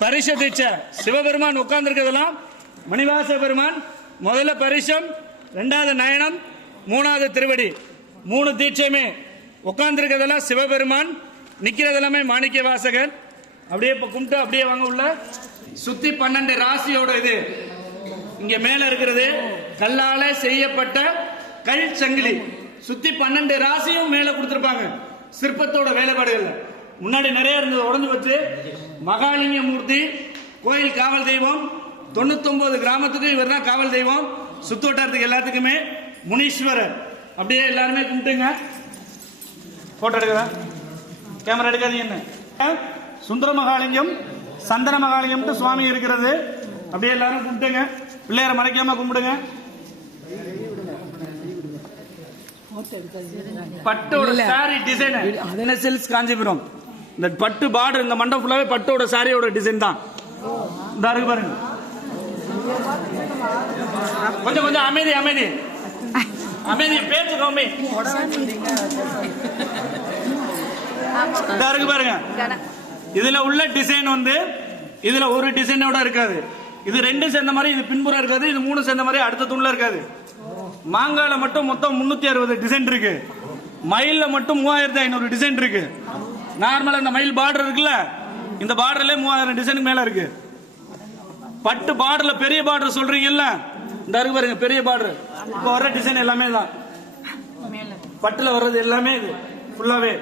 பரிச தீட்சை. சிவபெருமான் உட்கார்ந்து இருக்கிறதெல்லாம் மணிவாச பெருமான். முதல்ல பரிசம், ரெண்டாவது நயனம், மூணாவது திருவடி. 3 தீட்சையுமே. உட்கார்ந்து இருக்கிறதெல்லாம் சிவபெருமான், நிக்கிறது எல்லாமே மாணிக்க வாசகர். அப்படியே கும்பிட்டு அப்படியே வாங்க உள்ள. சுத்தி 12 ராசியோட இது இங்க மேல இருக்கிறது கல்லால செய்யப்பட்ட கல் சங்கிலி. சுத்தி 12 ராசியும் மேல கொடுத்திருப்பாங்க. சிற்பத்தோட வேலைப்பாடுகள் முன்னாடி நிறைய இருந்தது, உடஞ்சு வச்சு. மகாலிங்க மூர்த்தி கோயில் காவல் தெய்வம். 99 கிராமத்துக்கு இவர் தான் காவல் தெய்வம். சுத்து வட்டாரத்துக்கு எல்லாத்துக்குமே முனீஸ்வரர். அப்படியே எல்லாருமே கும்பிட்டுங்க. போட்டோ எடுக்கிறேன், கேமரா எடுக்காதீங்க. சுந்தர மகாலிங்கம், சந்தன மகாலிங்கம் சுவாமி இருக்கிறது. அப்படியே எல்லாரும் கும்பிட்டுங்க. பிள்ளையார மறைக்காம கும்பிடுங்க. பட்டோட சாரி டிசைன் சில்க்ஸ் காஞ்சிபுரம். இந்த பட்டு பார்டர், இந்த மண்டபம் ஃபுல்லாவே பட்டோட சாரியோட டிசைன் தான். இந்த இருக்கு பாருங்க. கொஞ்சம் கொஞ்சம் அமைதி அமைதி அமைதி பேச்சுக்கோமே. இந்த இருக்கு பாருங்க. இதுல உள்ள டிசைன் வந்து இதுல ஒரு டிசைனோட இருக்காது. இது 2 சேர்ந்த மாதிரி, இது பின்புறம் இருக்காது. இது 3 சேர்ந்த மாதிரி அடுத்த தூண்ல இருக்காது. மாங்கால மட்டும் மொத்தம் 360 டிசைன் இருக்கு. மயில்ல மட்டும் 3500 டிசைன் இருக்கு. நார்மலா இந்த மயில் பார்டர் இருக்குல்ல, இந்த பார்டர்ல 3000 டிசைனுக்கு மேல இருக்கு. பட்டு பார்டர்ல பெரிய பார்டர் சொல்றீங்கல்ல, இந்த இருக்கு பாருங்க பெரிய பார்டர். இப்ப வர்ற டிசைன் எல்லாமே தான். பட்டுல வர்றது எல்லாமே இது ஃபுல்லாவே.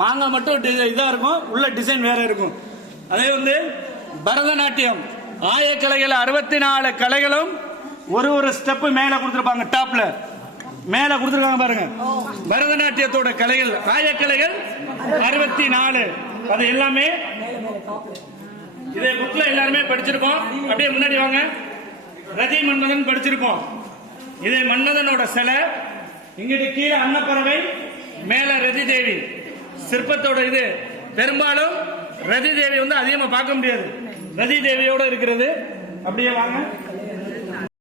மாங்காய் மட்டும் இதா இருக்கும், உள்ள டிசைன் வேற இருக்கும். அதே வந்து பரதநாட்டியம் ஆயக்கலைகள் 64 கலைகளும் ஒரு ஸ்டெப் மேல கொடுத்திருப்பாங்க. டாப்ல மேல கொடுத்திருக்காங்க பாருங்க. பரதநாட்டியத்தோட கலைகள், ஆயக்கலைகள் 64. அது எல்லாமே இதே புக்ல எல்லாருமே படிச்சிருக்கோம். அப்படியே முன்னாடி வாங்க. ரதி மன்மதன் படிச்சிருக்கோம். இதே மன்மதனோட சிலை. இங்கிட்டு கீழே அன்னப்பறவை, மேல ரதி தேவி. சிற்பத்தோட இது பெரும்பாலும் ரதி தேவி வந்து அதிகமா பார்க்க முடியாது. ரதி தேவியோட இருக்கிறது. அப்படியே வாங்க.